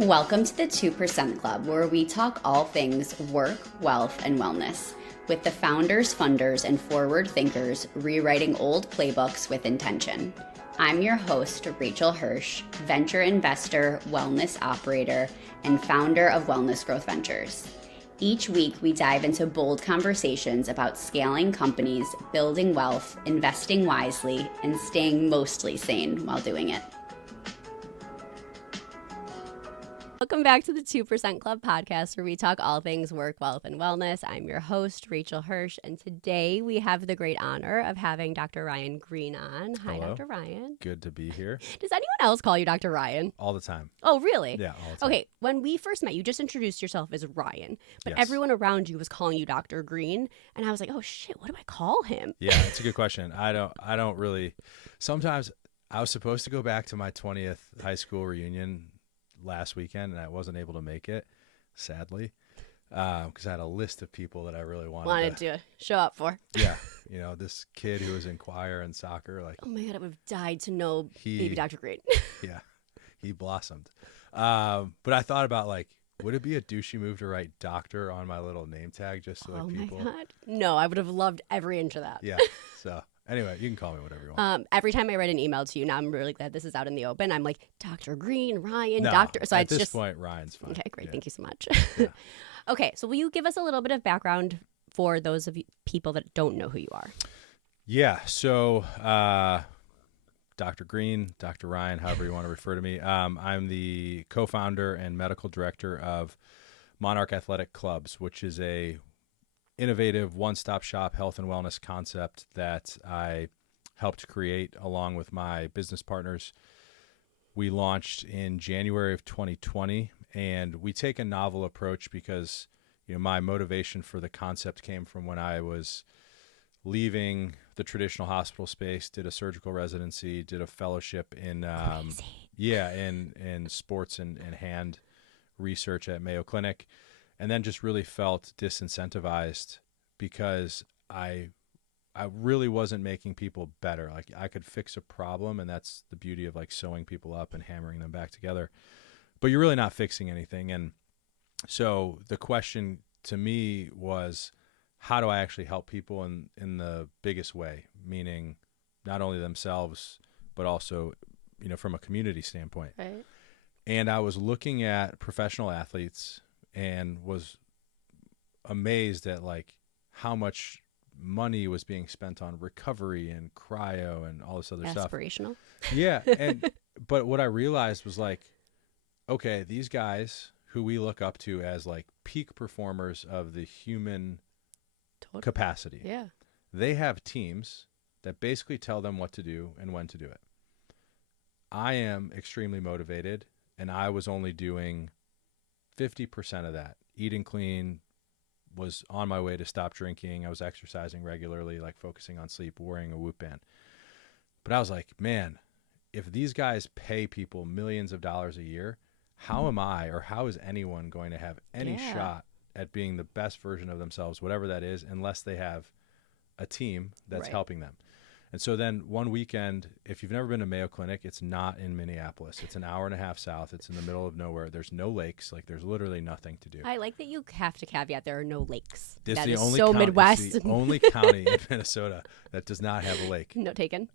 Welcome to the 2% Club, where we talk all things work, wealth, and wellness, with the founders, funders, and forward thinkers rewriting old playbooks with intention. I'm your host, Rachel Hirsch, venture investor, wellness operator, and founder of Wellness Growth Ventures. Each week, we dive into bold conversations about scaling companies, building wealth, investing wisely, and staying mostly sane while doing it. Welcome back to the 2% Club podcast, where we talk all things work, wealth, and wellness. I'm your host, Rachel Hirsch, and today we have the great honor of having Dr. Ryan Greene on. Hi, Hello. Dr. Ryan. Good to be here. Does anyone else call you Dr. Ryan? All the time. Oh, really? Yeah, all the time. Okay, when we first met, you just introduced yourself as Ryan, but Yes. everyone around you was calling you Dr. Greene, and I was like, oh shit, what do I call him? Yeah, it's a good question. I don't really. Sometimes I was supposed to go back to my 20th high school reunion last weekend, and I wasn't able to make it, sadly, because I had a list of people that I really wanted to show up for. Yeah, this kid who was in choir and soccer, like, Oh my God, I would have died to know baby Dr. Greene. Yeah, he blossomed. But I thought about, like, would it be a douchey move to write doctor on my little name tag just so like people? Oh my God. No, I would have loved every inch of that. Yeah. So anyway, you can call me whatever you want. Every time I write an email to you, now I'm really glad this is out in the open. I'm like, Dr. Greene, Ryan, No, Doctor. So at this point, Ryan's fine. Okay, great. Yeah. Thank you so much. Yeah. Okay, so will you give us a little bit of background for those of you people that don't know who you are? Yeah. So, Dr. Greene, Dr. Ryan, however you want to refer to me. I'm the co-founder and medical director of Monarch Clubs, which is a innovative one-stop shop health and wellness concept that I helped create along with my business partners. We launched in January of 2020, and we take a novel approach because, my motivation for the concept came from when I was leaving the traditional hospital space, did a surgical residency, did a fellowship in in sports and hand research at Mayo Clinic, and then just really felt disincentivized because I really wasn't making people better. Like, I could fix a problem, and that's the beauty of like sewing people up and hammering them back together, but you're really not fixing anything. And so the question to me was, how do I actually help people in the biggest way, meaning not only themselves, but also, from a community standpoint. Right. And I was looking at professional athletes and was amazed at like how much money was being spent on recovery and cryo and all this other stuff. Aspirational. Yeah. But what I realized was like, okay, these guys who we look up to as like peak performers of the human capacity. Yeah. They have teams that basically tell them what to do and when to do it. I am extremely motivated, and I was only doing 50% of that. Eating clean, was on my way to stop drinking. I was exercising regularly, like focusing on sleep, wearing a Whoop band. But I was like, man, if these guys pay people millions of dollars a year, how am I, or how is anyone going to have any shot at being the best version of themselves, whatever that is, unless they have a team that's helping them? And so then one weekend, if you've never been to Mayo Clinic, it's not in Minneapolis. It's an hour and a half south. It's in the middle of nowhere. There's no lakes. Like, there's literally nothing to do. I like that you have to caveat there are no lakes. This that is is the only so county, Midwest. It's the only county in Minnesota that does not have a lake. No taken.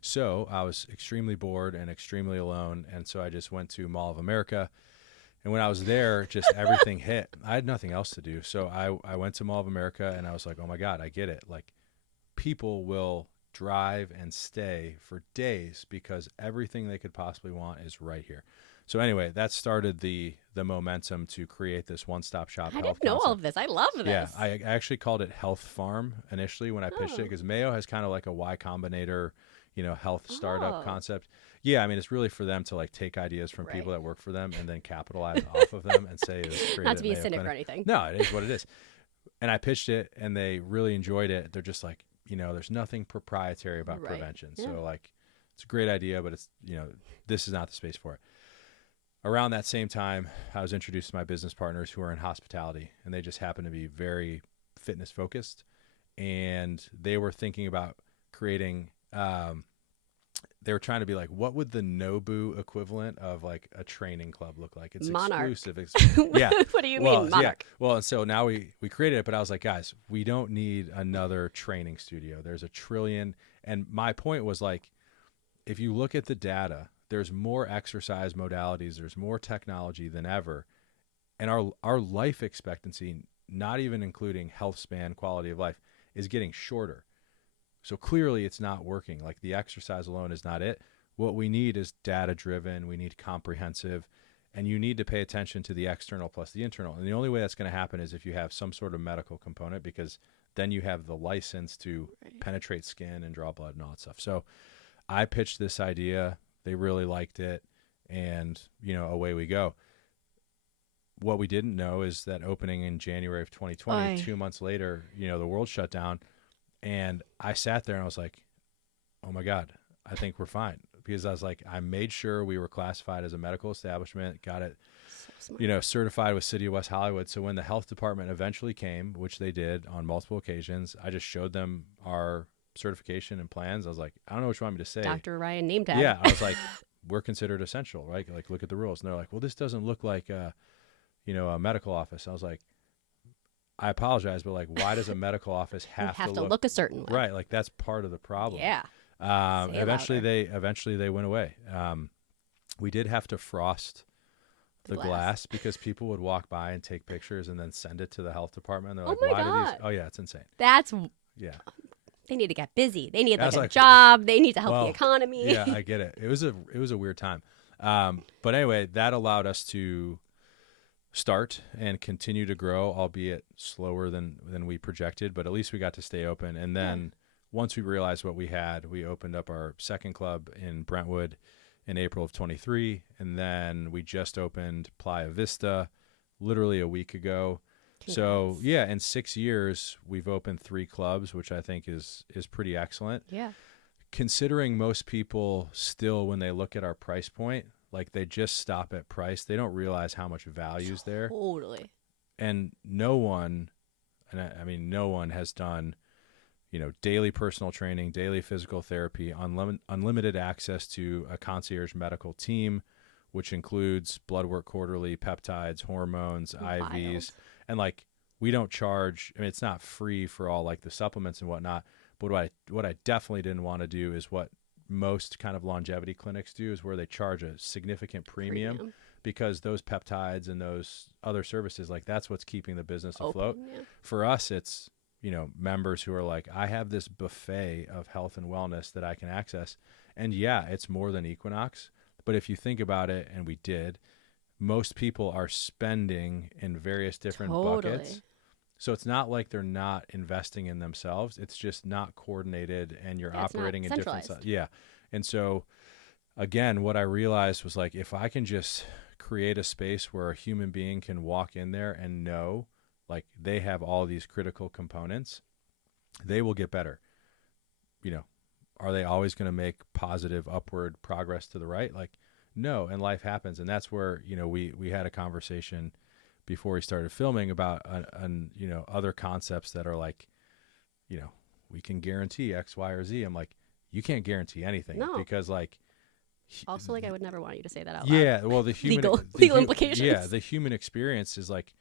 So I was extremely bored and extremely alone, and so I just went to Mall of America. And when I was there, just everything hit. I had nothing else to do. So I went to Mall of America, and I was like, oh, my God, I get it. Like, people will drive and stay for days because everything they could possibly want is right here. So anyway, that started the momentum to create this one-stop shop. I health didn't know concept. all of this. I love this. Yeah, I actually called it Health Farm initially when I pitched it, because Mayo has kind of like a Y Combinator, health startup concept. Yeah, I mean, it's really for them to like take ideas from people that work for them and then capitalize off of them and say, not to be a cynic or anything. No, it is what it is. And I pitched it, and they really enjoyed it. They're just like, there's nothing proprietary about prevention. Yeah. So like, it's a great idea, but it's, this is not the space for it. Around that same time, I was introduced to my business partners who are in hospitality, and they just happen to be very fitness focused. And they were thinking about creating they were trying to be like, what would the Nobu equivalent of like a training club look like? It's Monarch. exclusive. Yeah. What do you Well, mean, Monarch? Yeah. Well, and so now we created it, but I was like, guys, we don't need another training studio. There's a trillion. And my point was like, if you look at the data, there's more exercise modalities, there's more technology than ever. And our life expectancy, not even including health span, quality of life, is getting shorter. So clearly it's not working. Like the exercise alone is not it. What we need is data driven. We need comprehensive, and you need to pay attention to the external plus the internal. And the only way that's going to happen is if you have some sort of medical component, because then you have the license to penetrate skin and draw blood and all that stuff. So I pitched this idea. They really liked it. And, away we go. What we didn't know is that opening in January of 2020, 2 months later, the world shut down. And I sat there and I was like, oh my God, I think we're fine. Because I was like, I made sure we were classified as a medical establishment, got it, certified with City of West Hollywood. So when the health department eventually came, which they did on multiple occasions, I just showed them our certification and plans. I was like, I don't know what you want me to say. Dr. Ryan name tag. Yeah. I was like, we're considered essential, right? Like, look at the rules. And they're like, well, this doesn't look like, a medical office. I was like, I apologize, but like, why does a medical office have to look a certain way? Right. Like that's part of the problem. Yeah. Eventually they went away. We did have to frost the glass because people would walk by and take pictures and then send it to the health department. And they're like, why do these? Oh yeah, it's insane. Yeah. They need to get busy. They need like a job. They need to help the economy. Yeah, I get it. It was a weird time. But anyway, that allowed us to start and continue to grow, albeit slower than we projected, but at least we got to stay open. And then once we realized what we had, we opened up our second club in Brentwood in April of 23. And then we just opened Playa Vista literally a week ago. Congrats. So yeah, in 6 years, we've opened 3 clubs, which I think is pretty excellent. Yeah. Considering most people still, when they look at our price point, like they just stop at price. They don't realize how much value is there. Totally. And no one has done, daily personal training, daily physical therapy, unlimited access to a concierge medical team, which includes blood work quarterly, peptides, hormones, IVs. And like, we don't charge, it's not free for all like the supplements and whatnot. But what I definitely didn't want to do is what most kind of longevity clinics do, is where they charge a significant premium because those peptides and those other services, like that's what's keeping the business afloat. Yeah. For us, it's, members who are like, I have this buffet of health and wellness that I can access. And yeah, it's more than Equinox. But if you think about it, and we did, most people are spending in various different buckets. So it's not like they're not investing in themselves. It's just not coordinated, and you're operating in different sides. Yeah. And so, again, what I realized was like, if I can just create a space where a human being can walk in there and know, like, they have all these critical components, they will get better. Are they always going to make positive upward progress to the right? Like, no, and life happens. And that's where, we had a conversation before we started filming about other concepts that are like, we can guarantee X, Y, or Z. I'm like, you can't guarantee anything. No. Because like, also, like, I would never want you to say that out loud. Yeah, well, the human legal implications. Yeah, the human experience is like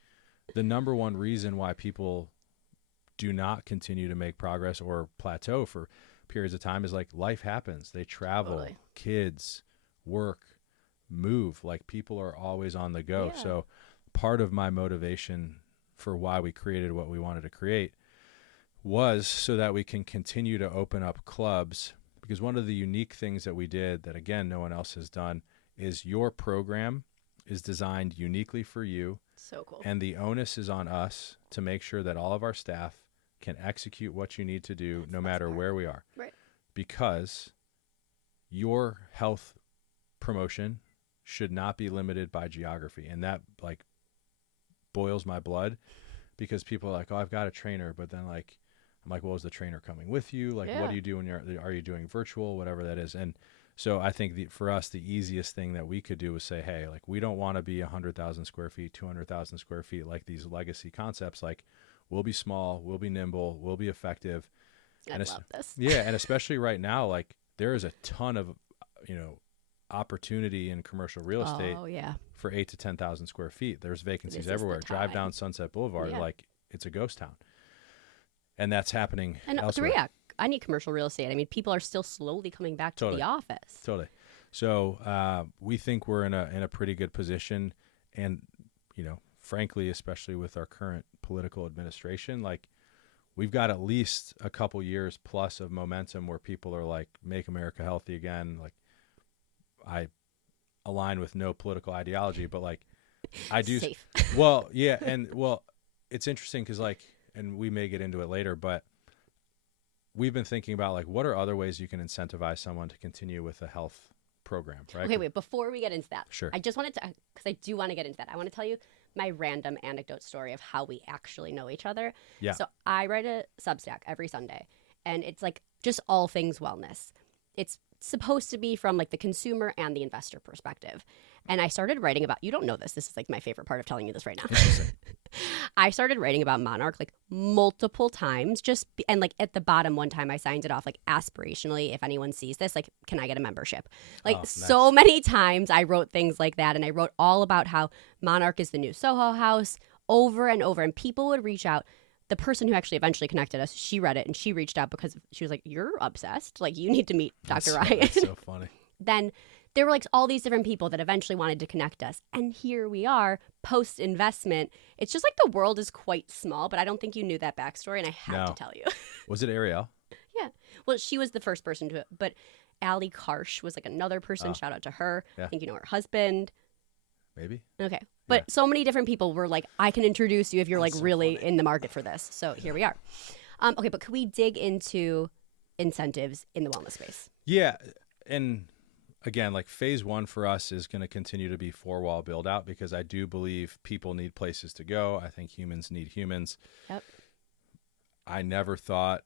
the number one reason why people do not continue to make progress or plateau for periods of time is like, life happens. They travel, kids, work, move. Like, people are always on the go. Yeah. So part of my motivation for why we created what we wanted to create was so that we can continue to open up clubs. Because one of the unique things that we did that, again, no one else has done is your program is designed uniquely for you. So cool. And the onus is on us to make sure that all of our staff can execute what you need to do no matter where we are. Right. Because your health promotion should not be limited by geography. And that, like, boils my blood, because people are like, oh, I've got a trainer. But then, like, I'm like, well, is the trainer coming with you? Like, what do you do when are you doing virtual, whatever that is? And so I think for us, the easiest thing that we could do was say, hey, like, we don't want to be 100,000 square feet, 200,000 square feet, like these legacy concepts. Like, we'll be small, we'll be nimble, we'll be effective. I love this. Yeah. And especially right now, like, there is a ton of opportunity in commercial real estate Oh, yeah. for 8 to 10,000 square feet. There's vacancies This is the everywhere. Drive time. down Sunset Boulevard, Yeah. like it's a ghost town. And that's happening And elsewhere. I need commercial real estate. I mean, people are still slowly coming back to Totally. the office. Totally. So we think we're in a pretty good position. And, frankly, especially with our current political administration, like we've got at least a couple years plus of momentum where people are like, make America healthy again. Like I align with no political ideology, but like I do. Safe. Well, yeah. It's interesting because and we may get into it later, but we've been thinking about like, what are other ways you can incentivize someone to continue with a health program, right? Okay, wait, before we get into that, Sure. I just wanted to, because I do want to get into that. I want to tell you my random anecdote story of how we actually know each other. Yeah. So I write a Substack every Sunday, and it's like just all things wellness. It's supposed to be from like the consumer and the investor perspective. And I started writing about, you don't know this is like my favorite part of telling you this right now. I started writing about Monarch like multiple times and like at the bottom one time I signed it off like aspirationally, if anyone sees this, like, can I get a membership? Like so many times I wrote things like that, and I wrote all about how Monarch is the new Soho house over and over, and people would reach out. The person who actually eventually connected us, she read it and she reached out because she was like, you're obsessed. Like, you need to meet Dr. Ryan. That's so funny. Then there were like all these different people that eventually wanted to connect us. And here we are, post-investment. It's just like the world is quite small, but I don't think you knew that backstory, and I had to tell you. Was it Ariel? Yeah. Well, she was the first person to it, but Allie Karsh was like another person. Shout out to her. Yeah. I think you know her husband. Maybe. Okay. But so many different people were like, I can introduce you if you're like so really funny. in the market for this. So here we are. Okay, but could we dig into incentives in the wellness space? Yeah. And again, like phase one for us is going to continue to be 4-wall build out, because I do believe people need places to go. I think humans need humans. Yep. I never thought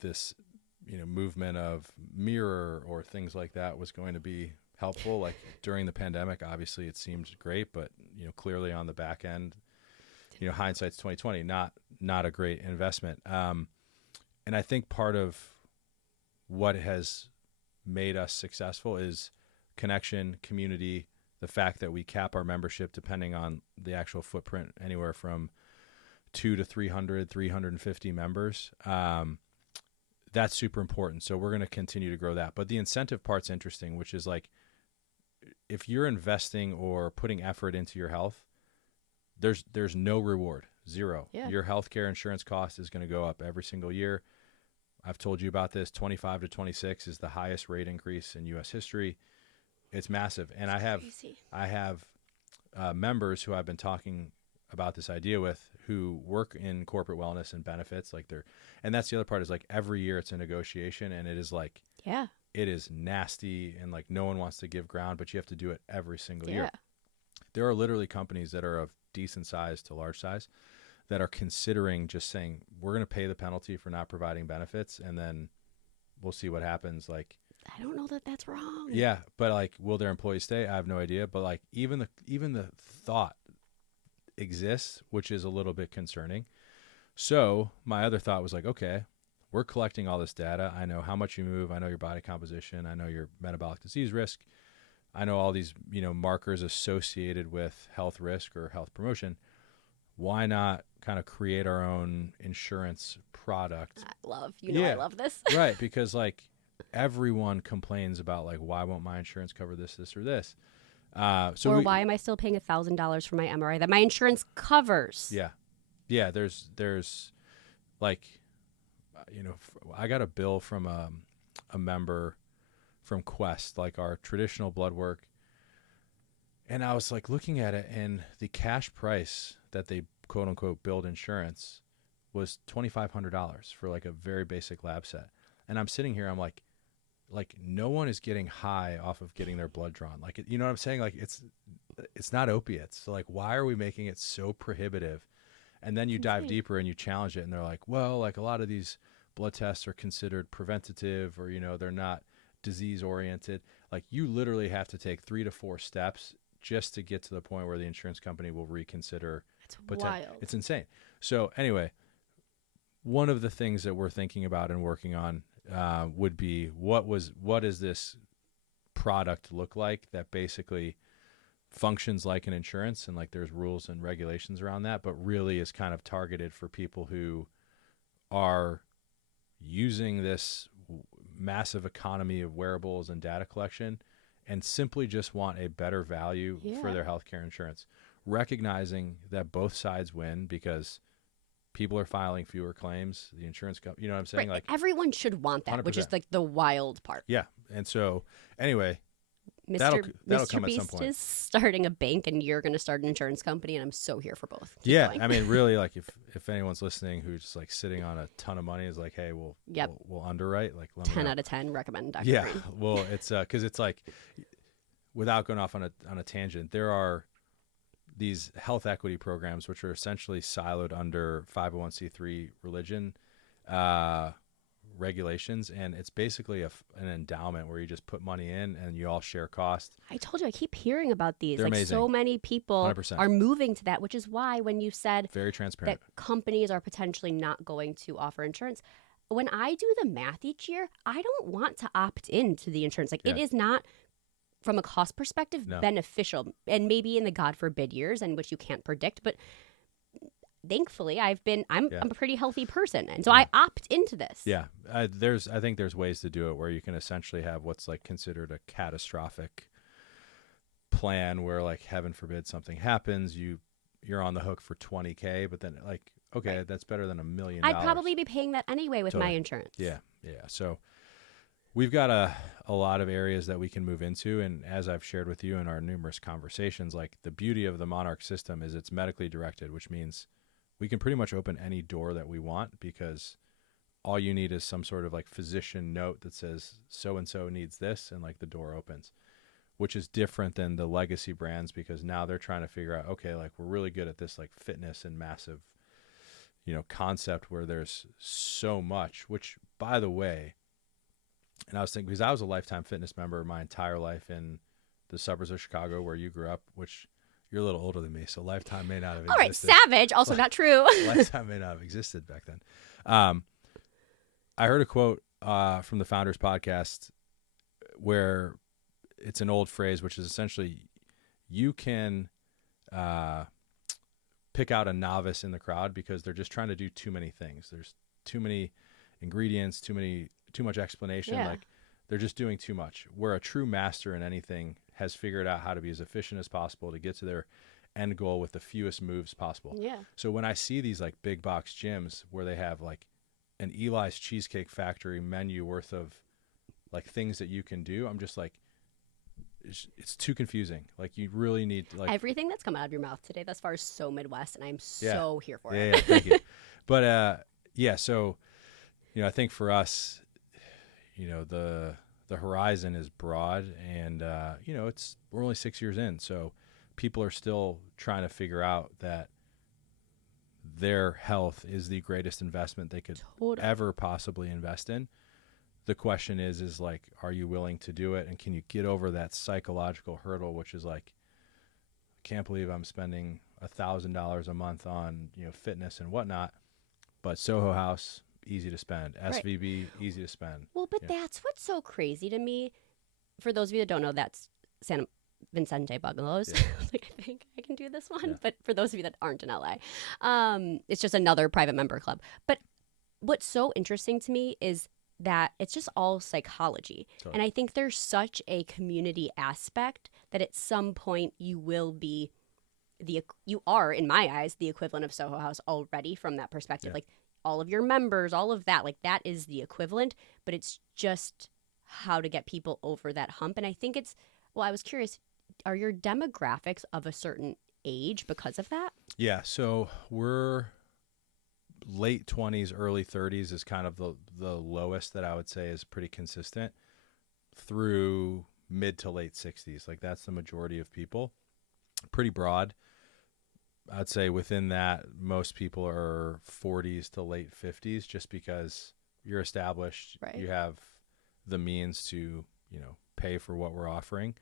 this, movement of mirror or things like that was going to be helpful. Like during the pandemic, obviously it seemed great, but clearly on the back end, hindsight's 2020, not a great investment. And I think part of what has made us successful is connection, community, the fact that we cap our membership depending on the actual footprint, anywhere from 200 to 300, 350 members. That's super important. So we're going to continue to grow that. But the incentive part's interesting, which is like, if you're investing or putting effort into your health, there's no reward, zero. Yeah. Your healthcare insurance cost is going to go up every single year. I've told you about this. 25 to 26 is the highest rate increase in U.S. history. It's massive. And I have members who I've been talking about this idea with, who work in corporate wellness and benefits. And that's the other part, is like every year it's a negotiation, and it is like, Yeah. it is nasty, and like no one wants to give ground, but you have to do it every single year. There are literally companies that are of decent size to large size that are considering just saying, we're going to pay the penalty for not providing benefits, and then we'll see what happens. Like, I don't know that that's wrong. yeah, but like, will their employees stay? I have no idea. But like, even the thought exists, which is a little bit concerning. So my other thought was like, okay, we're collecting all this data. I know how much you move. I know your body composition. I know your metabolic disease risk. I know all these, markers associated with health risk or health promotion. Why not kind of create our own insurance product? I love this. Right. Because like everyone complains about like, why won't my insurance cover this, or this? Why am I still paying $1,000 for my MRI that my insurance covers? Yeah. Yeah. There's like, I got a bill from a member from Quest, like our traditional blood work. And I was like looking at it, and the cash price that they quote unquote billed insurance was $2,500 for like a very basic lab set. And I'm sitting here, I'm like no one is getting high off of getting their blood drawn. Like, you know what I'm saying? Like it's not opiates. So like, why are we making it so prohibitive? And then you dive deeper and you challenge it, and they're like, well, like a lot of these blood tests are considered preventative, or, they're not disease oriented. Like, you literally have to take 3 to 4 steps just to get to the point where the insurance company will reconsider. It's wild. It's insane. So anyway, one of the things that we're thinking about and working on would be, what is this product look like that basically functions like an insurance, and like there's rules and regulations around that, but really is kind of targeted for people who are using this massive economy of wearables and data collection and simply just want a better value for their healthcare insurance, recognizing that both sides win because people are filing fewer claims. The insurance company, you know what I'm saying? Right. Like Everyone should want that, 100%. which is like the wild part. Yeah. And so anyway, Mr. that'll Mr. come at Beast some point. is starting a bank, and you're going to start an insurance company, and I'm so here for both. Keep Yeah, going. I mean, really, like if anyone's listening who's just like sitting on a ton of money is like, hey, we'll underwrite, like let me 10 know. out of 10 recommend Dr. Yeah, Greene. well, it's because it's like, without going off on a tangent, there are these health equity programs which are essentially siloed under 501c3 religion regulations, and it's basically an endowment where you just put money in and you all share costs. I told you, I keep hearing about these. They're like amazing. So many people 100%. are moving to that, which is why when you said Very transparent. that companies are potentially not going to offer insurance, when I do the math each year, I don't want to opt into the insurance. Like it is not, from a cost perspective, beneficial. And maybe in the God forbid years in which you can't predict, but thankfully I'm a pretty healthy person, and so I opt into this. Yeah, I think there's ways to do it where you can essentially have what's like considered a catastrophic plan, where like heaven forbid something happens, you're on the hook for $20K, but then like okay, that's better than $1 million. I'd probably be paying that anyway with my insurance. Yeah. So we've got a lot of areas that we can move into, and as I've shared with you in our numerous conversations, like the beauty of the Monarch system is it's medically directed, which means we can pretty much open any door that we want because all you need is some sort of like physician note that says so-and-so needs this, and like the door opens, which is different than the legacy brands because now they're trying to figure out, okay, like we're really good at this like fitness and massive, concept where there's so much, which by the way, and I was thinking, because I was a Lifetime Fitness member my entire life in the suburbs of Chicago where you grew up, which you're a little older than me, so Lifetime may not have existed. All right, savage. Also not true. Lifetime may not have existed back then. I heard a quote from the Founders podcast where it's an old phrase, which is essentially you can pick out a novice in the crowd because they're just trying to do too many things. There's too many ingredients, too much explanation. Yeah. Like they're just doing too much. Where a true master in anything has figured out how to be as efficient as possible to get to their end goal with the fewest moves possible. Yeah. So when I see these like big box gyms where they have like an Eli's Cheesecake Factory menu worth of like things that you can do, I'm just like, it's too confusing. Like you really need like everything that's come out of your mouth today thus far is so Midwest, and I'm so here for it. Yeah, thank you. But so I think for us, the horizon is broad, and we're only 6 years in, so people are still trying to figure out that their health is the greatest investment they could ever possibly invest in. The question is like, are you willing to do it, and can you get over that psychological hurdle, which is like, I can't believe I'm spending $1,000 a month on fitness and whatnot, but Soho House, easy to spend. SVB, easy to spend. Well, but that's what's so crazy to me. For those of you that don't know, that's San Vicente Bungalows. Yeah. Like, I think I can do this one. Yeah. But for those of you that aren't in LA, it's just another private member club. But what's so interesting to me is that it's just all psychology. Totally. And I think there's such a community aspect that at some point you will be you are, in my eyes, the equivalent of Soho House already from that perspective. Yeah. Like, all of your members, all of that, like that is the equivalent, but it's just how to get people over that hump. And I think I was curious, are your demographics of a certain age because of that? Yeah, so we're late 20s, early 30s is kind of the lowest that I would say is pretty consistent through mid to late 60s. Like that's the majority of people. Pretty broad. I'd say within that, most people are 40s to late 50s just because you're established. Right. You have the means to, pay for what we're offering.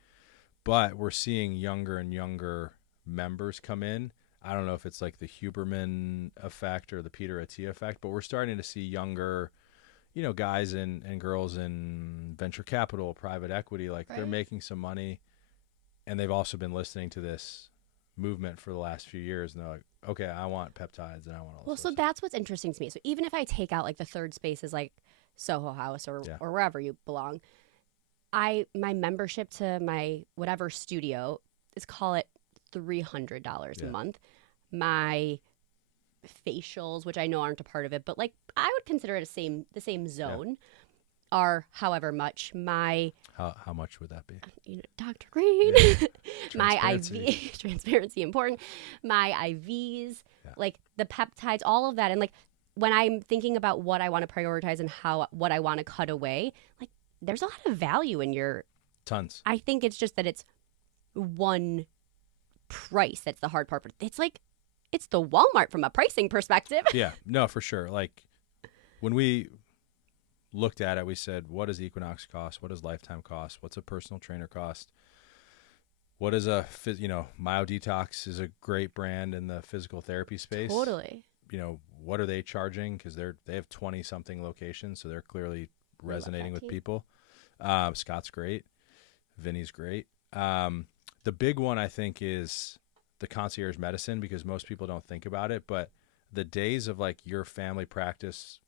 But we're seeing younger and younger members come in. I don't know if it's like the Huberman effect or the Peter Attia effect, but we're starting to see younger, guys and girls in venture capital, private equity, like they're Right. making some money, and they've also been listening to this movement for the last few years, and they're like, okay, I want peptides and I want all Well, this so stuff. that's what's interesting to me. So even if I take out like the third spaces like Soho House or Yeah. wherever you belong, my membership to my whatever studio is, call it $300 Yeah. a month. My facials, which I know aren't a part of it, but like I would consider it the same zone, are however much. My How much would that be? Dr. Greene, Yeah. my Transparency. IV, transparency important, my IVs, Yeah. like the peptides, all of that. And like when I'm thinking about what I want to prioritize and what I want to cut away, like there's a lot of value in your, Tons. I think it's just that it's one price that's the hard part, but it's like, it's the Walmart from a pricing perspective. Yeah, no, for sure. Like when we looked at it, we said, what does Equinox cost? What does Lifetime cost? What's a personal trainer cost? What is MyoDetox is a great brand in the physical therapy space. Totally. What are they charging? Because they have 20 something locations, so they're clearly resonating with team. people. Scott's great. Vinny's great. The big one I think is the concierge medicine, because most people don't think about it, but the days of like your family practice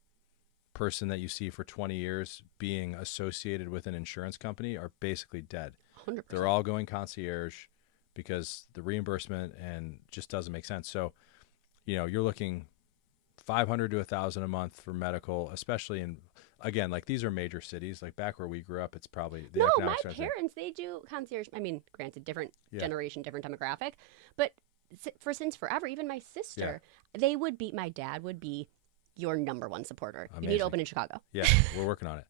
person that you see for 20 years being associated with an insurance company are basically dead. 100%. They're all going concierge because the reimbursement and just doesn't make sense. So, you're looking $500 to $1,000 a month for medical, especially in, again, like these are major cities. Like back where we grew up, it's probably the No, my economics aren't there. parents, they do concierge. I mean, granted, different Yeah. generation, different demographic, but since forever, even my sister, my dad would be your number one supporter. You need Amazing. to open in Chicago. Yeah, we're working on it.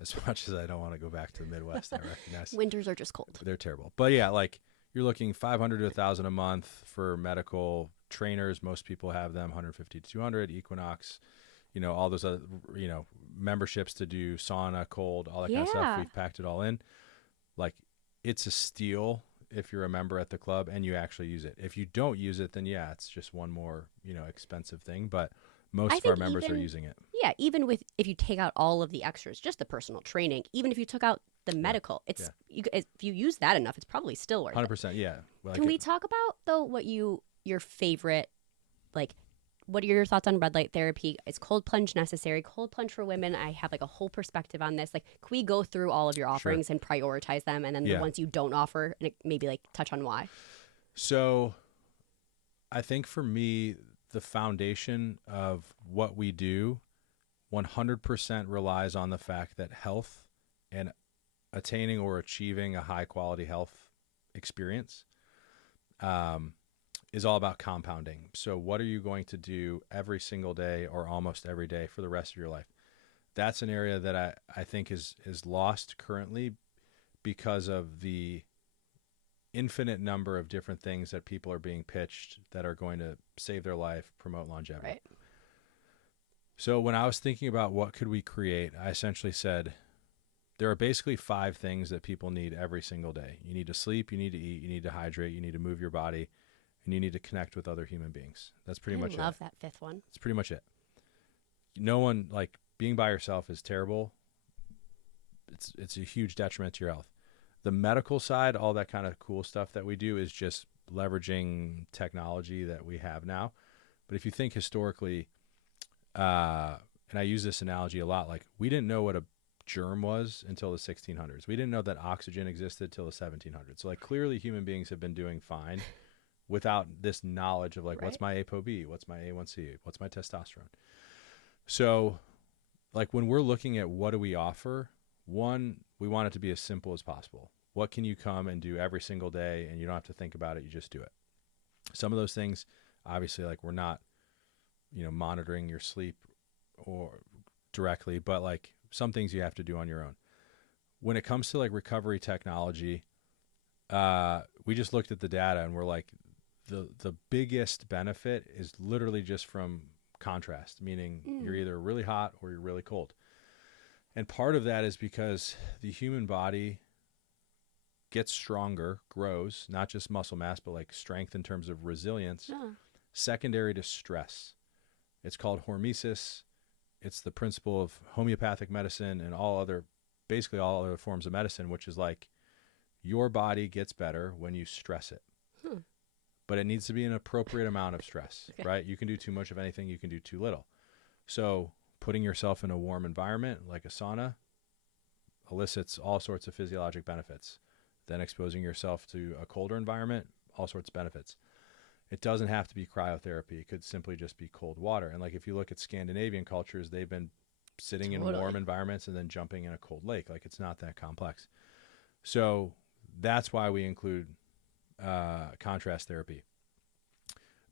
As much as I don't want to go back to the Midwest, I recognize Winters are just cold. they're terrible. But yeah, like you're looking $500 to $1,000 a month for medical trainers. Most people have them, 150 to 200. Equinox, all those other, memberships to do sauna, cold, all that kind of stuff. Yeah. We've packed it all in. Like it's a steal if you're a member at the club and you actually use it. If you don't use it, then yeah, it's just one more, expensive thing. But most of our members are using it. Yeah, even if you take out all of the extras, just the personal training, even if you took out the medical, if you use that enough, it's probably still worth 100%, yeah. Like Can we talk about though your favorite, like, what are your thoughts on red light therapy? Is cold plunge necessary? Cold plunge for women, I have like a whole perspective on this. Like, can we go through all of your offerings and prioritize them, and then the ones you don't offer, and maybe like touch on why? So I think for me, the foundation of what we do 100% relies on the fact that health and attaining or achieving a high quality health experience is all about compounding. So what are you going to do every single day or almost every day for the rest of your life? That's an area that I think is lost currently because of the infinite number of different things that people are being pitched that are going to save their life, promote longevity. Right. So when I was thinking about what could we create, I essentially said, there are basically 5 things that people need every single day. You need to sleep, you need to eat, you need to hydrate, you need to move your body, and you need to connect with other human beings. That's pretty much it. I love that 5th one. That's pretty much it. No one, like, being by yourself is terrible. It's a huge detriment to your health. The medical side, all that kind of cool stuff that we do is just leveraging technology that we have now. But if you think historically, and I use this analogy a lot, like we didn't know what a germ was until the 1600s. We didn't know that oxygen existed till the 1700s. So like clearly human beings have been doing fine without this knowledge of like, what's my ApoB? What's my A1C? What's my testosterone? So like when we're looking at what do we offer, one, we want it to be as simple as possible. What can you come and do every single day and you don't have to think about it, you just do it. Some of those things, obviously, like we're not, monitoring your sleep or directly, but like some things you have to do on your own. When it comes to like recovery technology, we just looked at the data and we're like, the biggest benefit is literally just from contrast, meaning you're either really hot or you're really cold. And part of that is because the human body gets stronger, grows, not just muscle mass, but like strength in terms of resilience, secondary to stress. It's called hormesis. it's the principle of homeopathic medicine and basically all other forms of medicine, which is like your body gets better when you stress it. But it needs to be an appropriate amount of stress, right? You can do too much of anything, you can do too little. So putting yourself in a warm environment like a sauna elicits all sorts of physiologic benefits. Then exposing yourself to a colder environment, all sorts of benefits. It doesn't have to be cryotherapy. It could simply just be cold water. And like if you look at Scandinavian cultures, they've been sitting in warm environments and then jumping in a cold lake. Like it's not that complex. So that's why we include contrast therapy.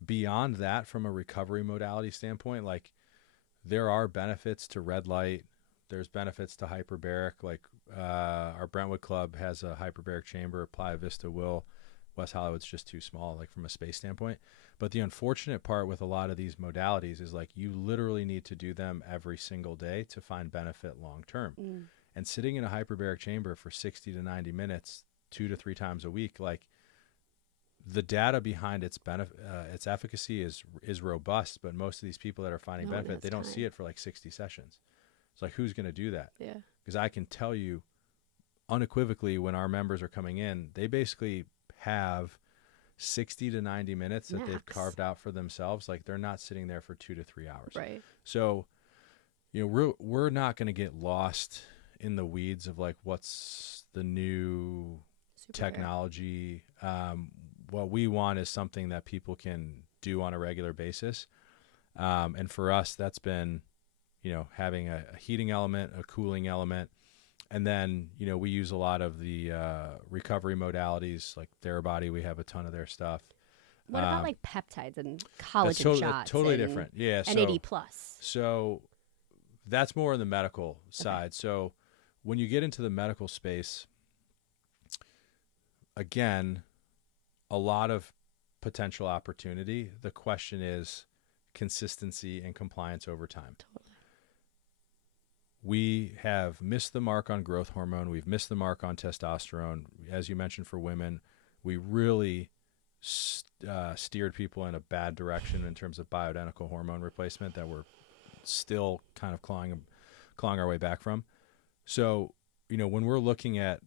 Beyond that, from a recovery modality standpoint, like there are benefits to red light. There's benefits to hyperbaric. Like our Brentwood Club has a hyperbaric chamber. Playa Vista will. West Hollywood's just too small, like from a space standpoint. But the unfortunate part with a lot of these modalities is like you literally need to do them every single day to find benefit long term. And sitting in a hyperbaric chamber for 60 to 90 minutes, 2 to 3 times a week, like the data behind its its efficacy is robust, but most of these people that are finding benefit, they don't see it for like 60 sessions. It's like, who's going to do that? Yeah. Because I can tell you unequivocally when our members are coming in, they basically have 60 to 90 minutes that they've carved out for themselves. Like they're not sitting there for 2 to 3 hours. Right. So, you know, we're not going to get lost in the weeds of like what's the new technology. What we want is something that people can do on a regular basis. And for us, that's been, you know, having a heating element, a cooling element. And then, you know, we use a lot of the recovery modalities like Therabody. We have a ton of their stuff. What about like peptides and collagen shots? Totally different. Yeah. NAD+. So that's more on the medical side. So when you get into the medical space, again, a lot of potential opportunity. The question is consistency and compliance over time. Totally. We have missed the mark on growth hormone. We've missed the mark on testosterone. As you mentioned, for women, we really steered people in a bad direction in terms of bioidentical hormone replacement that we're still kind of clawing our way back from. So, you know, when we're looking at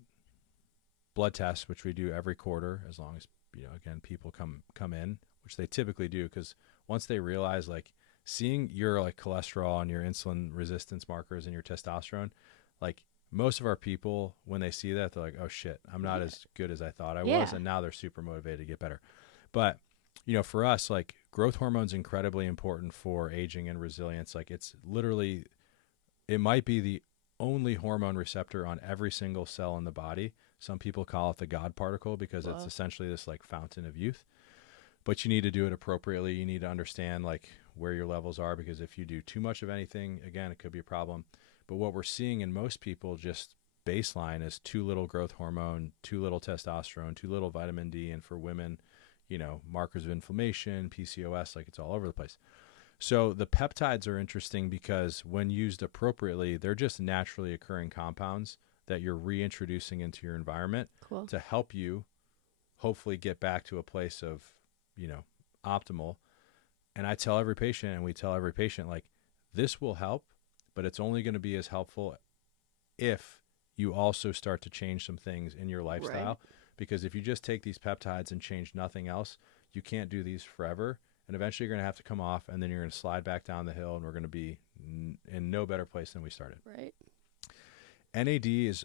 blood tests, which we do every quarter, as long as, you know, again, people come in, which they typically do, because once they realize, like, seeing your like cholesterol and your insulin resistance markers and your testosterone, like most of our people, when they see that, they're like, oh shit, I'm not as good as I thought I was. And now they're super motivated to get better. But, you know, for us, like growth hormone's incredibly important for aging and resilience. Like it's literally, it might be the only hormone receptor on every single cell in the body. Some people call it the God particle because it's essentially this like fountain of youth. But you need to do it appropriately. You need to understand like where your levels are, because if you do too much of anything, again, it could be a problem. But what we're seeing in most people, just baseline, is too little growth hormone, too little testosterone, too little vitamin D. And for women, you know, markers of inflammation, PCOS, like it's all over the place. So the peptides are interesting because when used appropriately, they're just naturally occurring compounds that you're reintroducing into your environment to help you hopefully get back to a place of, you know, optimal. And I tell every patient, and we tell every patient, like, this will help, but it's only going to be as helpful if you also start to change some things in your lifestyle. Right. Because if you just take these peptides and change nothing else, you can't do these forever. And eventually you're going to have to come off, and then you're going to slide back down the hill, and we're going to be in no better place than we started. Right. NAD is,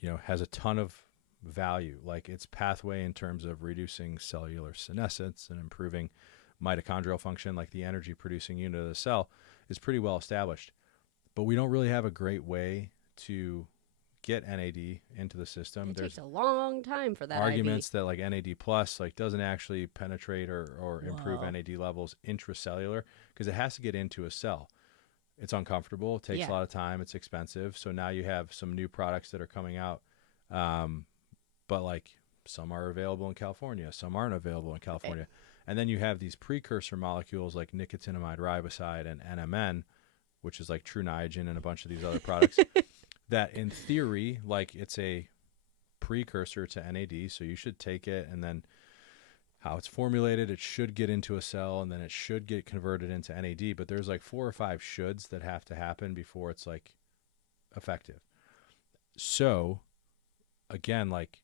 you know, has a ton of value, like its pathway in terms of reducing cellular senescence and improving mitochondrial function, like the energy producing unit of the cell, is pretty well established. But we don't really have a great way to get NAD into the system. There's takes a long time for that. Arguments that like NAD plus like doesn't actually penetrate or improve NAD levels intracellular, because it has to get into a cell. It's uncomfortable. It takes a lot of time. It's expensive. So now you have some new products that are coming out. But like some are available in California, some aren't available in California. Right. And then you have these precursor molecules like nicotinamide riboside and NMN, which is like True Niagen and a bunch of these other products that in theory, like it's a precursor to NAD. So you should take it and then how it's formulated. It should get into a cell and then it should get converted into NAD, but there's like 4 or 5 shoulds that have to happen before it's like effective. So again, like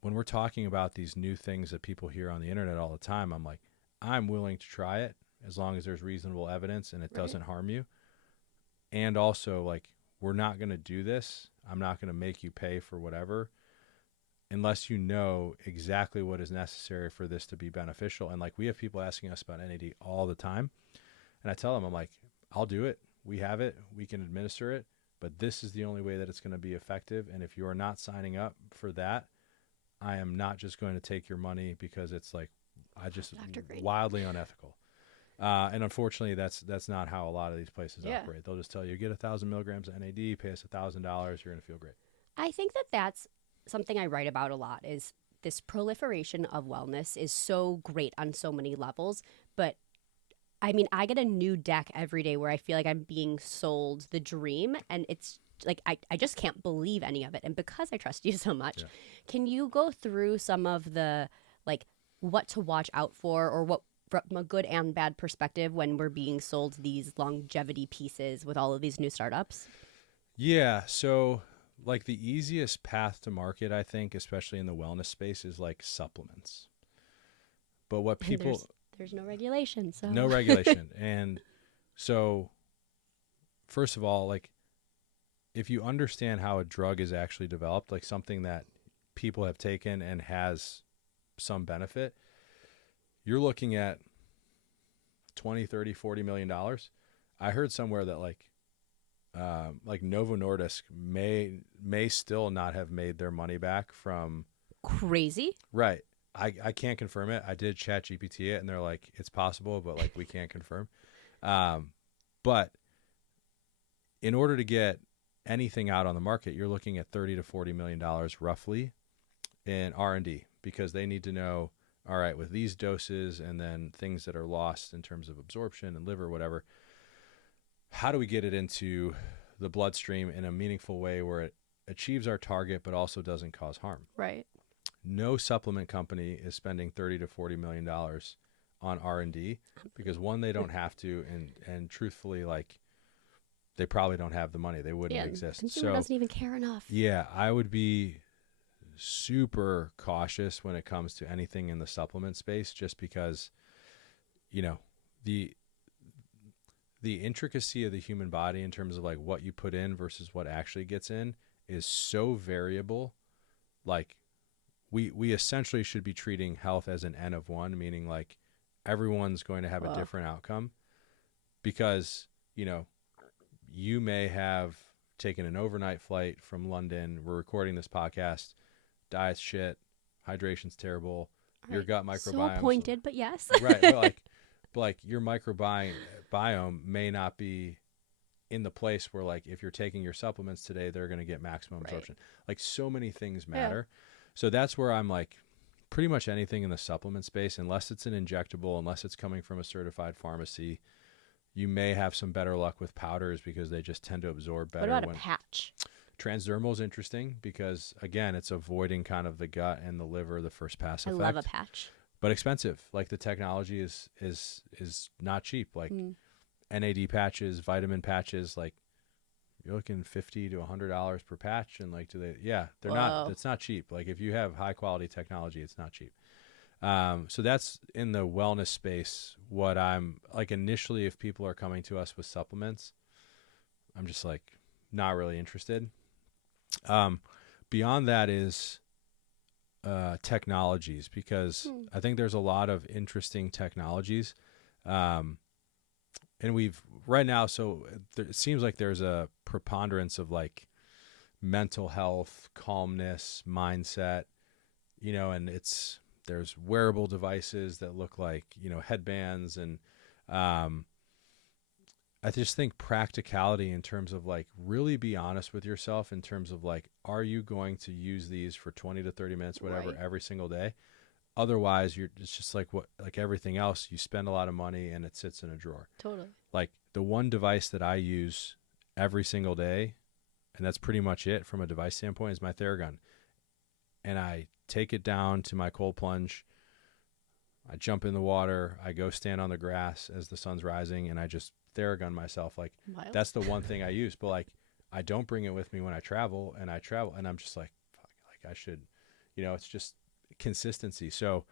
when we're talking about these new things that people hear on the internet all the time, I'm like, I'm willing to try it as long as there's reasonable evidence and it doesn't harm you. And also, like, we're not going to do this. I'm not going to make you pay for whatever unless you know exactly what is necessary for this to be beneficial. And like, we have people asking us about NAD all the time. And I tell them, I'm like, I'll do it. We have it. We can administer it. But this is the only way that it's going to be effective. And if you are not signing up for that, I am not just going to take your money because it's like, wildly unethical. And unfortunately, that's not how a lot of these places operate. They'll just tell you, get 1,000 milligrams of NAD, pay us $1,000, you're going to feel great. I think that's something I write about a lot, is this proliferation of wellness is so great on so many levels. But I mean, I get a new deck every day where I feel like I'm being sold the dream, and it's like I just can't believe any of it. And because I trust you so much, can you go through some of the, like, what to watch out for, or what from a good and bad perspective when we're being sold these longevity pieces with all of these new startups? Yeah. So like the easiest path to market, I think, especially in the wellness space, is like supplements. But what people... There's no regulation. So no regulation. And so first of all, like if you understand how a drug is actually developed, like something that people have taken and has some benefit, you're looking at 20, 30, $40 million. I heard somewhere that like Novo Nordisk may still not have made their money back from... Crazy. Right. I can't confirm it. I did chat GPT it and they're like, it's possible, but like we can't confirm. But in order to get anything out on the market, you're looking at $30 to $40 million roughly in R&D, because they need to know, all right, with these doses and then things that are lost in terms of absorption and liver, whatever, how do we get it into the bloodstream in a meaningful way where it achieves our target but also doesn't cause harm? Right. No supplement company is spending $30 to $40 million on R&D because, one, they don't have to, and truthfully, like, they probably don't have the money. They wouldn't exist. The consumer doesn't even care enough. Yeah, I would be super cautious when it comes to anything in the supplement space, just because, you know, the intricacy of the human body in terms of like what you put in versus what actually gets in is so variable. Like, we essentially should be treating health as an N of 1, meaning like everyone's going to have a different outcome, because, you know, you may have taken an overnight flight from London. We're recording this podcast. Diet's shit. Hydration's terrible. Right. Your gut microbiome. So pointed, but yes. Right. But like your microbiome may not be in the place where, like, if you're taking your supplements today, they're going to get maximum absorption. Like, so many things matter. Yeah. So that's where I'm like, pretty much anything in the supplement space, unless it's an injectable, unless it's coming from a certified pharmacy, you may have some better luck with powders because they just tend to absorb better. What about a patch? Transdermal is interesting because, again, it's avoiding kind of the gut and the liver, the first pass effect. I love a patch. But expensive. Like, the technology is not cheap. Like NAD patches, vitamin patches, like you're looking $50 to $100 per patch, and like, they're not. It's not cheap. Like, if you have high quality technology, it's not cheap. So that's in the wellness space. What I'm like, initially, if people are coming to us with supplements, I'm just like not really interested. Beyond that is technologies, because I think there's a lot of interesting technologies. And we've right now, so it seems like there's a preponderance of like mental health, calmness, mindset, you know, and there's wearable devices that look like, you know, headbands. And I just think practicality in terms of like, really be honest with yourself in terms of like, are you going to use these for 20 to 30 minutes, whatever, every single day? Otherwise, it's just like everything else. You spend a lot of money and it sits in a drawer. Totally. Like, the one device that I use every single day, and that's pretty much it from a device standpoint, is my Theragun. And I take it down to my cold plunge I jump in the water, I go stand on the grass as the sun's rising, and I just Theragun myself. Like, Wild. that's the one thing I use. But like, I don't bring it with me when I travel, and I'm just like, fuck, like I should, it's just consistency. So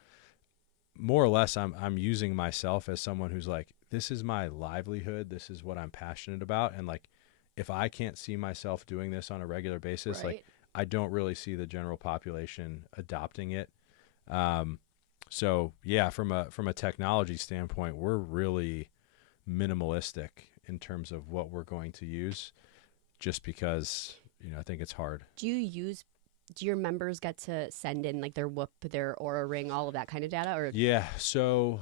more or less, I'm using myself as someone who's like, this is my livelihood, this is what I'm passionate about, and like, if I can't see myself doing this on a regular basis, Right. like, I don't really see the general population adopting it. So yeah, from a technology standpoint, we're really minimalistic in terms of what we're going to use, just because I think it's hard. Do your members get to send in like their Whoop, their Aura Ring, all of that kind of data? Or Yeah, so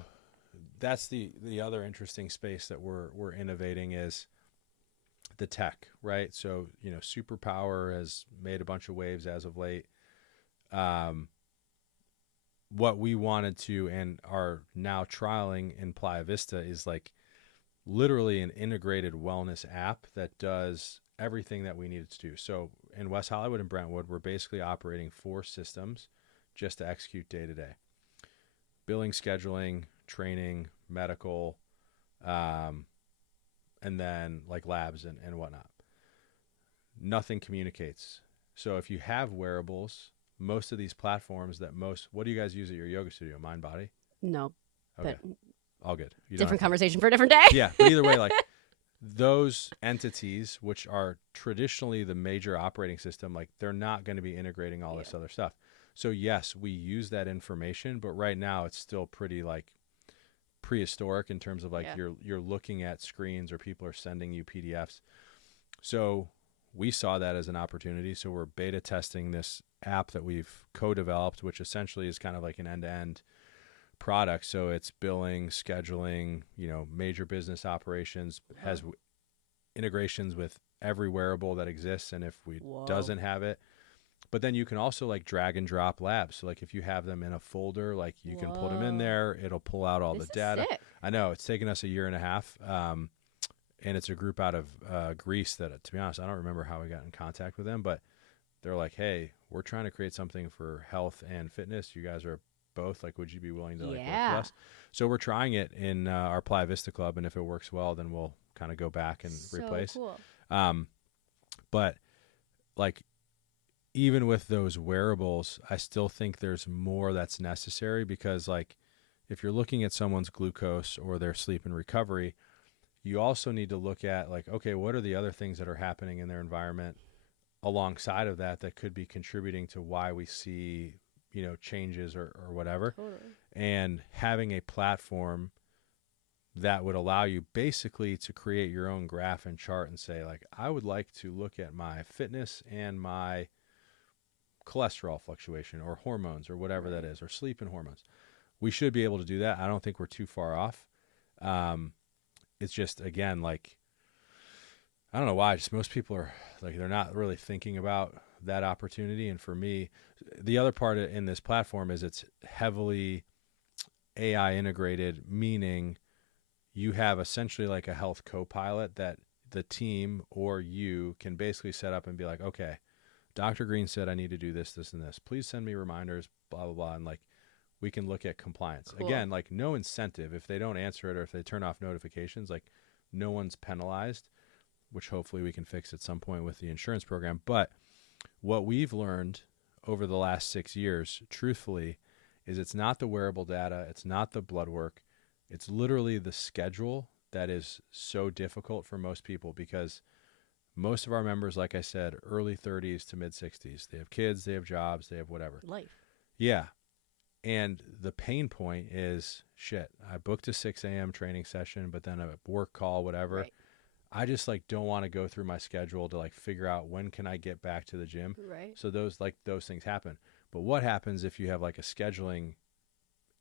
that's the other interesting space that we're innovating is the tech, right? So Superpower has made a bunch of waves as of late. What we wanted to and are now trialing in Playa Vista is like literally an integrated wellness app that does everything that we needed to do. So in West Hollywood and Brentwood, we're basically operating 4 systems just to execute day to day. Billing, scheduling, training, medical, and then like labs and whatnot. Nothing communicates. So if you have wearables, most of these platforms what do you guys use at your yoga studio? Mind Body? no, Okay. but All good. You don't different have to- conversation for a different day. Yeah, but either way, like those entities, which are traditionally the major operating system, like they're not going to be integrating all this other stuff. So yes, we use that information, but right now it's still pretty like prehistoric in terms of like you're looking at screens or people are sending you PDFs. So we saw that as an opportunity. So we're beta testing this app that we've co-developed, which essentially is kind of like an end-to-end product. So it's billing, scheduling, major business operations, has integrations with every wearable that exists. And if we doesn't have it, but then you can also like drag and drop labs. So like if you have them in a folder, like you can put them in there, it'll pull out all the data. Sick. I know it's taken us a year and a half. And it's a group out of Greece that, to be honest, I don't remember how we got in contact with them, but they're like, hey, we're trying to create something for health and fitness. You guys are both, like, would you be willing to like work with us? So we're trying it in our Playa Vista Club, and if it works well, then we'll kind of go back and replace. Cool. But like, even with those wearables, I still think there's more that's necessary, because like if you're looking at someone's glucose or their sleep and recovery, you also need to look at like, okay, what are the other things that are happening in their environment alongside of that could be contributing to why we see, changes or whatever. Totally. And having a platform that would allow you basically to create your own graph and chart and say like, I would like to look at my fitness and my cholesterol fluctuation or hormones or whatever that is, or sleep and hormones. We should be able to do that. I don't think we're too far off. It's just, again, like, I don't know why, just most people are like, they're not really thinking about that opportunity. And for me, the other part in this platform is it's heavily AI integrated, meaning you have essentially like a health co-pilot that the team or you can basically set up and be like, okay, Dr. Greene said I need to do this, this, and this. Please send me reminders, blah, blah, blah. And like, we can look at compliance. Cool. Again, like no incentive. If they don't answer it or if they turn off notifications, like no one's penalized, which hopefully we can fix at some point with the insurance program. But what we've learned over the last 6 years, truthfully, is it's not the wearable data. It's not the blood work. It's literally the schedule that is so difficult for most people, because most of our members, like I said, early 30s to mid 60s, they have kids, they have jobs, they have whatever. Life. Yeah. And the pain point is, shit, I booked a 6 a.m. training session, but then a work call, whatever. Right. I just like don't want to go through my schedule to like figure out when can I get back to the gym. Right. So those things happen. But what happens if you have like a scheduling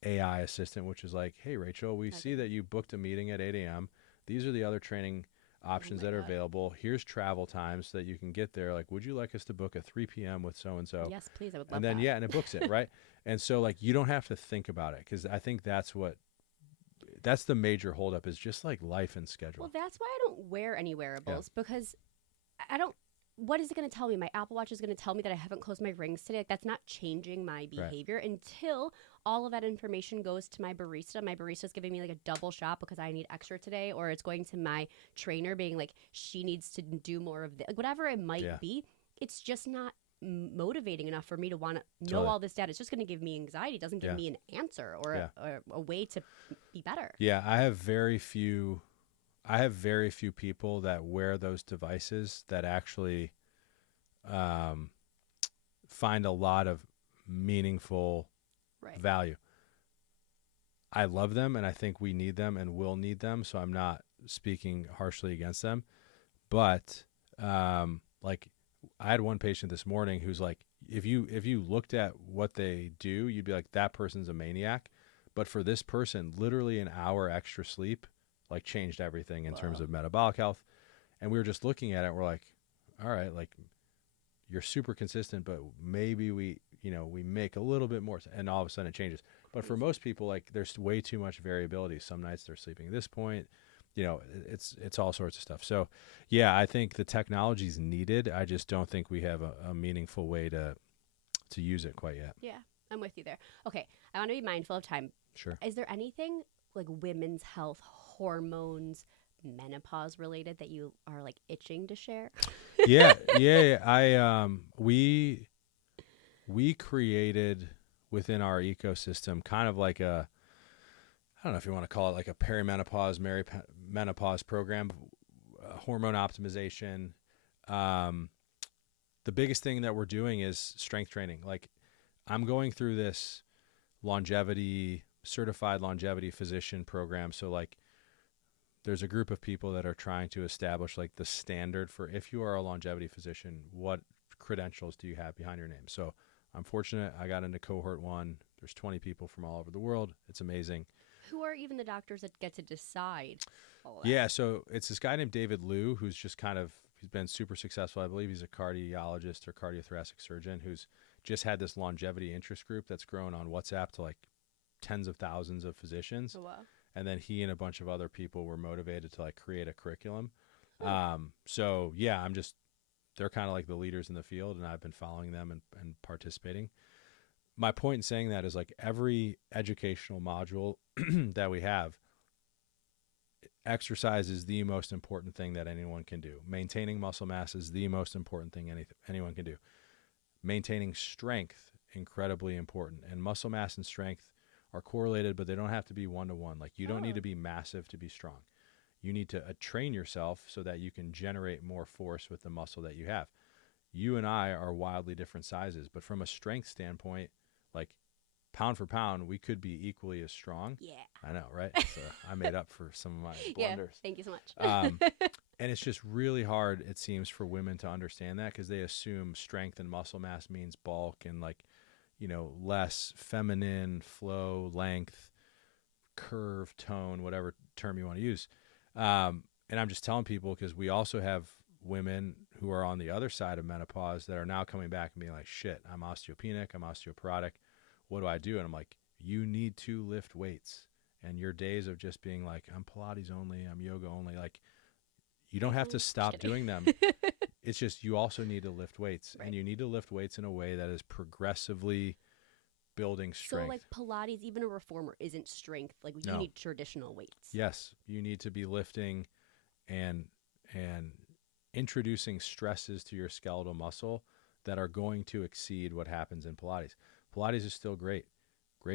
AI assistant, which is like, hey, Rachel, we see that you booked a meeting at 8 a.m. These are the other training options that are available. Here's travel times so that you can get there. Like, would you like us to book a 3 p.m. with so-and-so? Yes, please. I would love And then, that. and it books it, right? And so, like, you don't have to think about it, because I think that's the major holdup, is just like life and schedule. Well, that's why I don't wear any wearables, because I don't. What is it going to tell me? My Apple Watch is going to tell me that I haven't closed my rings today. Like, that's not changing my behavior until all of that information goes to my barista. My barista's giving me like a double shot because I need extra today, or it's going to my trainer being like, she needs to do more of this, like whatever it might be. It's just not motivating enough for me to want to know all this data. It's just going to give me anxiety. It doesn't give me an answer or a way to be better. Yeah, I have very few people that wear those devices that actually find a lot of meaningful value. I love them, and I think we need them and will need them, so I'm not speaking harshly against them. But like, I had one patient this morning who's like, if you looked at what they do, you'd be like, that person's a maniac. But for this person, literally an hour extra sleep like changed everything in terms of metabolic health. And we were just looking at it, we're like, all right, like, you're super consistent, but maybe we make a little bit more, and all of a sudden it changes. But for most people, like, there's way too much variability. Some nights they're sleeping at this point, it's all sorts of stuff. So yeah, I think the technology is needed. I just don't think we have a meaningful way to use it quite yet. Yeah, I'm with you there. Okay, I want to be mindful of time. Sure. Is there anything like women's health, hormones, menopause related that you are like itching to share? Yeah. We created within our ecosystem kind of like I don't know if you want to call it like a perimenopause, menopause program, hormone optimization. The biggest thing that we're doing is strength training. Like, I'm going through this certified longevity physician program. So like, there's a group of people that are trying to establish like the standard for, if you are a longevity physician, what credentials do you have behind your name? So I'm fortunate. I got into cohort 1. There's 20 people from all over the world. It's amazing. Who are even the doctors that get to decide all of that? Yeah, so it's this guy named David Liu, who's just he's been super successful. I believe he's a cardiologist or cardiothoracic surgeon who's just had this longevity interest group that's grown on WhatsApp to like tens of thousands of physicians. Oh, wow. And then he and a bunch of other people were motivated to like create a curriculum. So yeah, they're kind of like the leaders in the field, and I've been following them and participating. My point in saying that is, like, every educational module that we have, exercise is the most important thing that anyone can do. Maintaining muscle mass is the most important thing anyone can do. Maintaining strength, incredibly important. And muscle mass and strength are correlated, but they don't have to be one-to-one. Like, you don't need to be massive to be strong. You need to train yourself so that you can generate more force with the muscle that you have. You and I are wildly different sizes, but from a strength standpoint, like, pound for pound, we could be equally as strong. Yeah. I know, right? So I made up for some of my blunders. Yeah, thank you so much. And it's just really hard, it seems, for women to understand that, because they assume strength and muscle mass means bulk and, like, less feminine flow, length, curve, tone, whatever term you want to use. And I'm just telling people, because we also have women who are on the other side of menopause that are now coming back and being like, shit, I'm osteopenic, I'm osteoporotic. What do I do? And I'm like, you need to lift weights. And your days of just being like, I'm Pilates only, I'm yoga only, like, you don't have to stop doing them. It's just, you also need to lift weights. Right. And you need to lift weights in a way that is progressively building strength. So like Pilates, even a reformer, isn't strength. Like, you need traditional weights. Yes. You need to be lifting and introducing stresses to your skeletal muscle that are going to exceed what happens in Pilates. Pilates is still great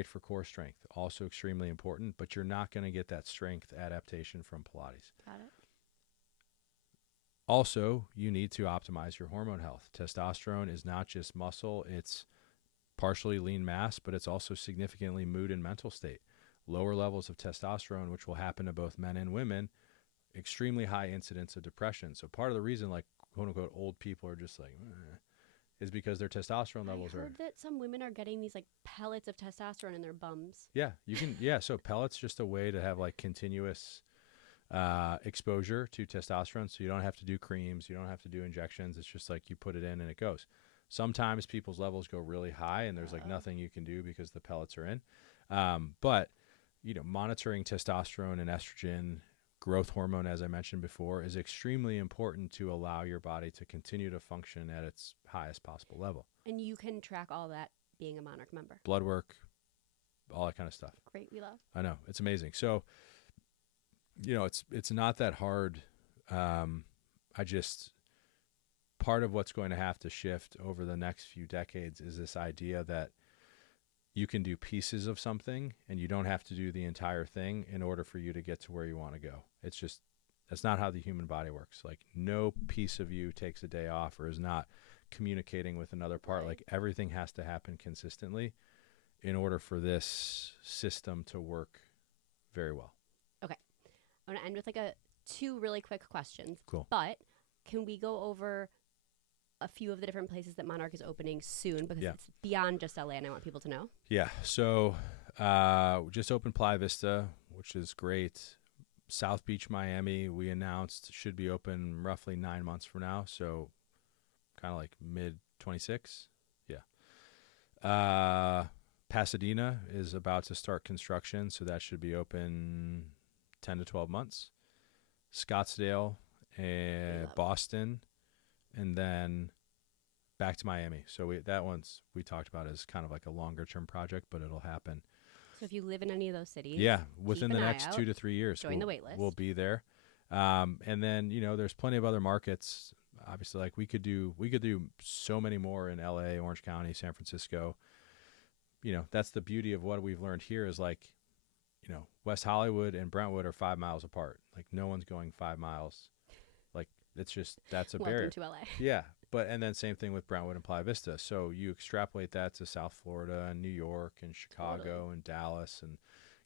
for core strength, also extremely important, but you're not going to get that strength adaptation from Pilates. Got it. Also, you need to optimize your hormone health. Testosterone is not just muscle, it's partially lean mass, but it's also significantly mood and mental state. Lower levels of testosterone, which will happen to both men and women, extremely high incidence of depression. So part of the reason, like, quote unquote, old people are just like, is because their testosterone levels I heard that some women are getting these like pellets of testosterone in their bums. Yeah, you can. Yeah, so pellets, just a way to have like continuous exposure to testosterone. So you don't have to do creams, you don't have to do injections. It's just like you put it in and it goes. Sometimes people's levels go really high and there's like nothing you can do because the pellets are in. But monitoring testosterone and estrogen, growth hormone, as I mentioned before, is extremely important to allow your body to continue to function at its highest possible level. And you can track all that being a Monarch member. Blood work, all that kind of stuff. Great, we love. I know, it's amazing. So, it's not that hard. Part of what's going to have to shift over the next few decades is this idea that you can do pieces of something and you don't have to do the entire thing in order for you to get to where you want to go. That's not how the human body works. Like, no piece of you takes a day off or is not communicating with another part. Right. Like, everything has to happen consistently in order for this system to work very well. Okay. I'm going to end with like two really quick questions. Cool. But can we go over a few of the different places that Monarch is opening soon? Because it's beyond just LA and I want people to know. Yeah. So we just opened Playa Vista, which is great. South Beach, Miami, we announced should be open roughly 9 months from now. So kind of like mid 26. Yeah. Pasadena is about to start construction, so that should be open 10 to 12 months. Scottsdale and Boston, and then back to Miami. So that one's we talked about as kind of like a longer term project, but it'll happen. So if you live in any of those cities, within the next 2 to 3 years, join the wait list. We'll be there. And then there's plenty of other markets. Obviously, like we could do so many more in LA, Orange County, San Francisco. That's the beauty of what we've learned here is like, West Hollywood and Brentwood are 5 miles apart. Like, no one's going 5 miles. Like, it's just, that's a barrier. Welcome to LA. Yeah. And then same thing with Brentwood and Playa Vista. So you extrapolate that to South Florida and New York and Chicago and Dallas. And,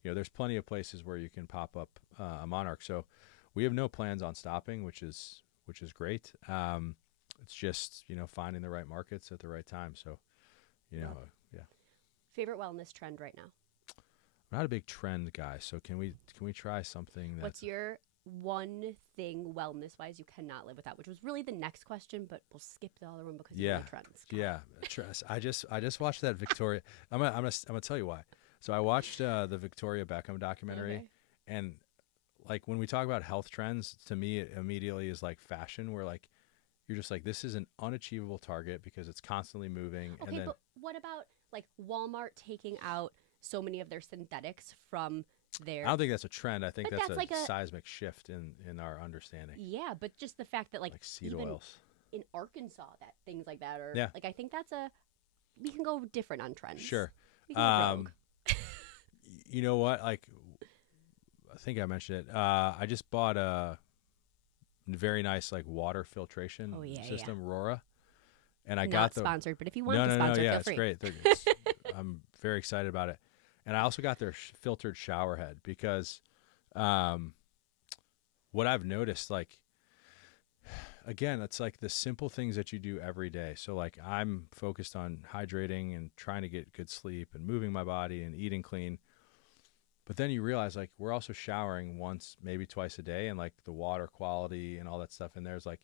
there's plenty of places where you can pop up a Monarch. So we have no plans on stopping, which is great. It's just, finding the right markets at the right time. So, yeah. Favorite wellness trend right now? I'm not a big trend guy. So can we try something What's your one thing wellness-wise you cannot live without? Which was really the next question, but we'll skip the other one because of the trends. Yeah, I just watched that Victoria. I'm gonna tell you why. So I watched the Victoria Beckham documentary, and like when we talk about health trends, to me it immediately is like fashion, where like you're just like, this is an unachievable target because it's constantly moving. Okay, and then, but what about like Walmart taking out so many of their synthetics from their... I don't think that's a trend. I think that's like a seismic shift in our understanding. Yeah, but just the fact that like seed even oils in Arkansas, that things like that are like I think that's we can go different on trends. Sure. We can go rogue. You know what? Like, I think I mentioned it. I just bought a very nice like water filtration system, Rora, and I got the sponsored. But if you want to sponsor, feel free. It's great. I'm very excited about it, and I also got their filtered shower head because, what I've noticed, like, again, it's like the simple things that you do every day. So like I'm focused on hydrating and trying to get good sleep and moving my body and eating clean. But then you realize like we're also showering once, maybe twice a day, and like the water quality and all that stuff in there is like,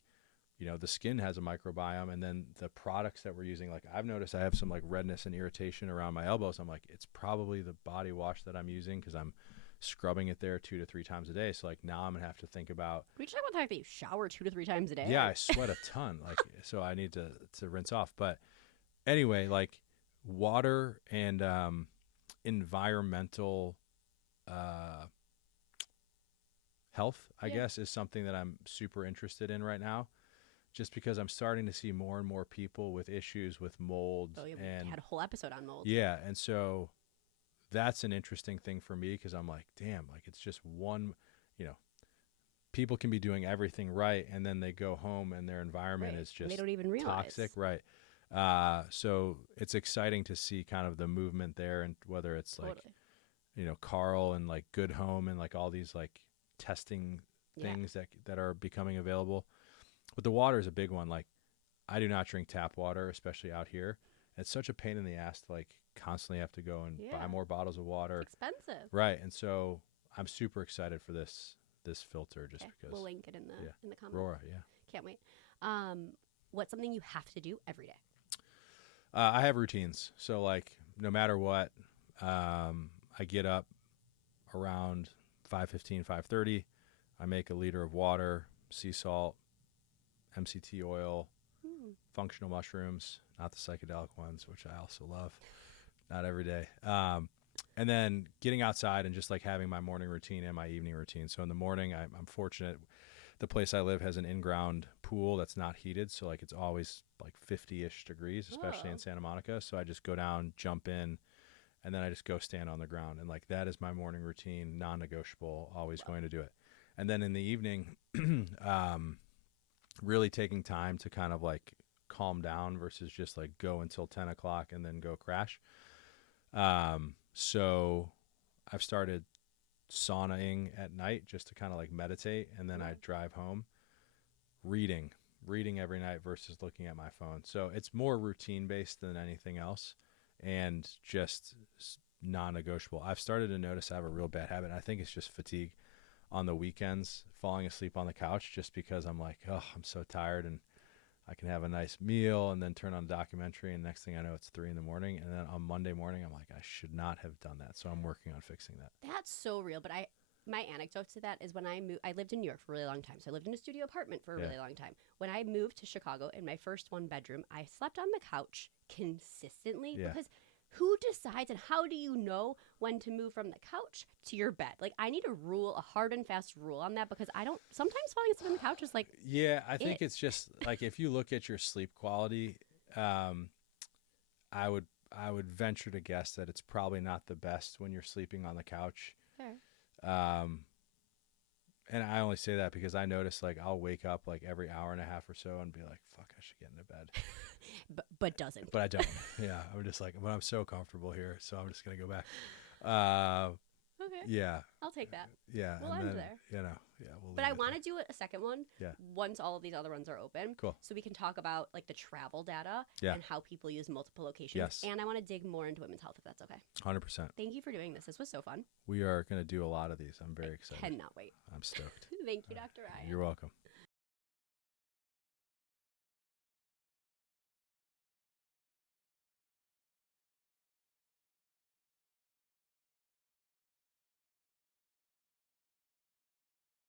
the skin has a microbiome, and then the products that we're using, like I've noticed I have some like redness and irritation around my elbows. I'm like, it's probably the body wash that I'm using because I'm scrubbing it there 2 to 3 times a day. So like now I'm gonna have to think about. Can we talk about the fact that you shower 2 to 3 times a day? Yeah, I sweat a ton. Like, so I need to rinse off. But anyway, like water and environmental health, I guess, is something that I'm super interested in right now, just because I'm starting to see more and more people with issues with mold. Oh, yeah, and we had a whole episode on mold. Yeah, and so that's an interesting thing for me because I'm like, damn, like it's just one, people can be doing everything right, and then they go home and their environment is just they don't even realize. toxic, right? So it's exciting to see kind of the movement there, and whether it's like, Carl and like Good Home and like all these like testing things that are becoming available. But the water is a big one. Like, I do not drink tap water, especially out here. It's such a pain in the ass to like constantly have to go and buy more bottles of water. It's expensive. Right. And so I'm super excited for this filter just because. We'll link it in the comments. Rora, Can't wait. What's something you have to do every day? I have routines. So like no matter what, I get up around 5:15, 5:30. I make a liter of water, sea salt, MCT oil, functional mushrooms, not the psychedelic ones, which I also love. Not every day. And then getting outside and just like having my morning routine and my evening routine. So in the morning, I'm fortunate. The place I live has an in-ground pool that's not heated. So like it's always like 50-ish degrees, especially in Santa Monica. So I just go down, jump in, and then I just go stand on the ground. And like that is my morning routine, non-negotiable, always going to do it. And then in the evening, really taking time to kind of like calm down versus just like go until 10 o'clock and then go crash. So I've started saunaing at night just to kind of like meditate. And then I drive home reading every night versus looking at my phone. So it's more routine based than anything else and just non-negotiable. I've started to notice I have a real bad habit. I think it's just fatigue on the weekends, falling asleep on the couch just because I'm like, oh, I'm so tired, and I can have a nice meal and then turn on a documentary, and next thing I know, it's 3 a.m. And then on Monday morning, I'm like, I should not have done that. So I'm working on fixing that. That's so real. But my anecdote to that is when I moved, I lived in New York for a really long time. So I lived in a studio apartment for a really long time. When I moved to Chicago in my first 1-bedroom, I slept on the couch consistently because who decides and how do you know when to move from the couch to your bed? Like, I need a hard and fast rule on that because sometimes falling asleep on the couch is like, I think it's just like, if you look at your sleep quality, I would venture to guess that it's probably not the best when you're sleeping on the couch. Fair. And I only say that because I notice like I'll wake up like every hour and a half or so and be like, fuck, I should get into bed. but doesn't. But I don't. Yeah. I'm just like, but I'm so comfortable here. So I'm just going to go back. Okay. Yeah. I'll take that. Yeah. We'll end there. But I want to do a second one Yeah. once all of these other ones are open. Cool. So we can talk about like the travel data and how people use multiple locations. Yes. And I want to dig more into women's health if that's okay. 100%. Thank you for doing this. This was so fun. We are going to do a lot of these. I'm very excited. Cannot wait. I'm stoked. Thank you, Dr. Ryan. You're welcome.